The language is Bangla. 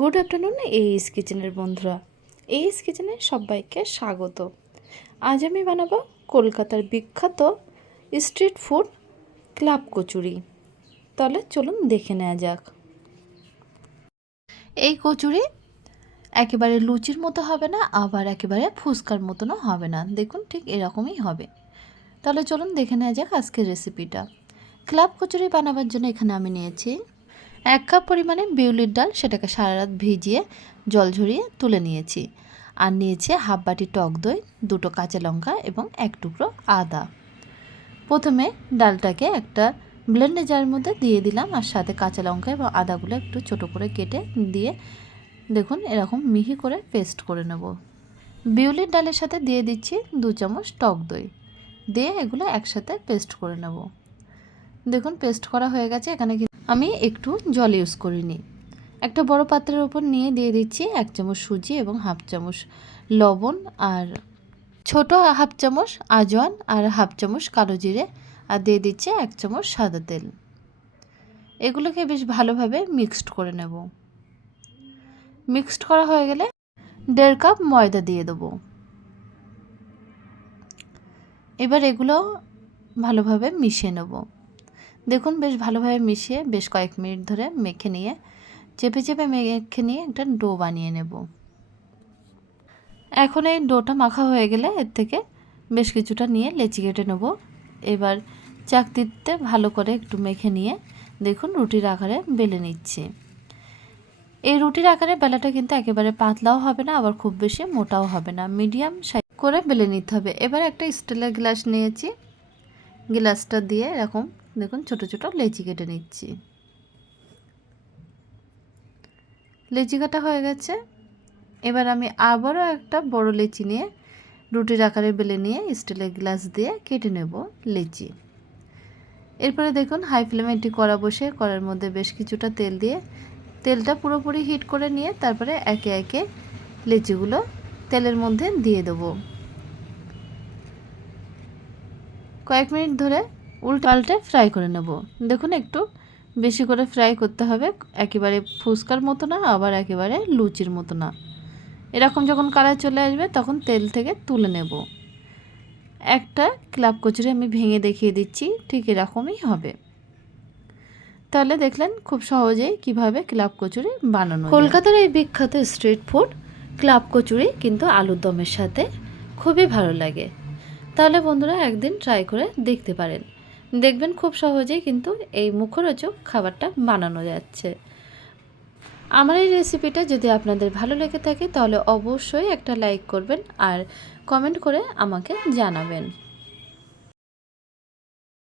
গুড আফটারনুন এইস কিচেনের বন্ধুরা। এইস কিচেনে সবাইকে স্বাগত। আজ আমি বানাবো কলকাতার বিখ্যাত স্ট্রিট ফুড ক্লাব কচুরি। তাহলে চলুন দেখে নেওয়া যাক। এই কচুরি একেবারে লুচির মতো হবে না, আবার একেবারে ফুচকার মতনও হবে না। দেখুন ঠিক এরকমই হবে। তাহলে চলুন দেখে নেওয়া যাক আজকের রেসিপিটা ক্লাব কচুরি বানাবার জন্য এখানে আমি নিয়েছি এক কাপ পরিমাণে বিউলির ডাল সেটাকে সারা রাত ভিজিয়ে জল ঝরিয়ে তুলে নিয়েছি। আর নিয়েছি হাফ বাটি টক দই, দুটো কাঁচা লঙ্কা এবং এক টুকরো আদা। প্রথমে ডালটাকে একটা ব্লেন্ডার জারের মধ্যে দিয়ে দিলাম আর সাথে কাঁচা লঙ্কা এবং আদাগুলো একটু ছোট করে কেটে দিয়ে দেখুন এরকম মিহি করে পেস্ট করে নেব। বিউলির ডালের সাথে দিয়ে দিচ্ছি দু চামচ টক দই। দিয়ে এগুলো একসাথে পেস্ট করে নেব। দেখুন পেস্ট করা হয়ে গেছে, এখানে আমি একটু জল ইউজ করিনি। একটা বড় পাত্রের ওপর নিয়ে দিয়ে দিচ্ছি এক চামচ সুজি এবং হাফ চামচ লবণ আর ছোট হাফ চামচ আজওয়ান আর হাফ চামচ কালো জিরে আর দিয়ে দিচ্ছি এক চামচ সাদা তেল। এগুলোকে বেশ ভালোভাবে মিক্সড করে নেব। মিক্সড করা হয়ে গেলে দেড় কাপ ময়দা দিয়ে দেবো। এবার এগুলো ভালোভাবে মিশিয়ে নেব। দেখুন, বেশ ভালোভাবে মিশিয়ে বেশ কয়েক মিনিট ধরে মেখে নিয়ে, চেপে চেপে মেখে নিয়ে একটা ডো বানিয়ে নেব। এখন এই ডোটা মাখা হয়ে গেলে এর থেকে বেশ কিছুটা নিয়ে লেচি কেটে নেব। এবার চাকতিতে ভালো করে একটু মেখে নিয়ে দেখুন, রুটির আকারে বেলে নিচ্ছি। এই রুটির আকারে বেলাটা কিন্তু একেবারে পাতলাও হবে না, আবার খুব বেশি মোটাও হবে না। মিডিয়াম সাইজ করে বেলে নিতে হবে। এবার একটা স্টিলের গ্লাস নিয়েছি। গ্লাসটা দিয়ে এরকম দেখুন, ছোট ছোট লেচি কেটে নিচ্ছি। লেচি কাটা হয়ে গেছে। এবার আমি আবারও একটা বড় লেচি নিয়ে রুটির আকারে বেলে নিয়ে স্টিলের গ্লাস দিয়ে কেটে নেব লেচি। এরপরে দেখুন, হাই ফ্লেমে একটি কড়া বসে, কড়ার মধ্যে বেশ কিছুটা তেল দিয়ে তেলটা পুরোপুরি হিট করে নিয়ে তারপরে একে একে লেচিগুলো তেলের মধ্যে দিয়ে দেবো। কয়েক মিনিট ধরে উল্টে পাল্টে ফ্রাই করে নেব। দেখুন একটু বেশি করে ফ্রাই করতে হবে, একেবারে ফুচকার মতো না, আবার একেবারে লুচির মতো না। এরকম যখন কালার চলে আসবে, তখন তেল থেকে তুলে নেব। একটা ক্লাব কচুরি আমি ভেঙে দেখিয়ে দিচ্ছি, ঠিক এরকমই হবে। তাহলে দেখলেন খুব সহজেই কীভাবে ক্লাব কচুরি বানানো কলকাতার এই বিখ্যাত স্ট্রিট ফুড, ক্লাব কচুরি কিন্তু আলুর দমের সাথে খুবই ভালো লাগে। তাহলে বন্ধুরা একদিন ট্রাই করে দেখতে পারেন। দেখবেন খুব সহজেই কিন্তু এই মুখরোচক খাবারটা বানানো যাচ্ছে। আমার এই রেসিপিটা যদি আপনাদের ভালো লেগে থাকে তাহলে অবশ্যই একটা লাইক করবেন আর কমেন্ট করে আমাকে জানাবেন।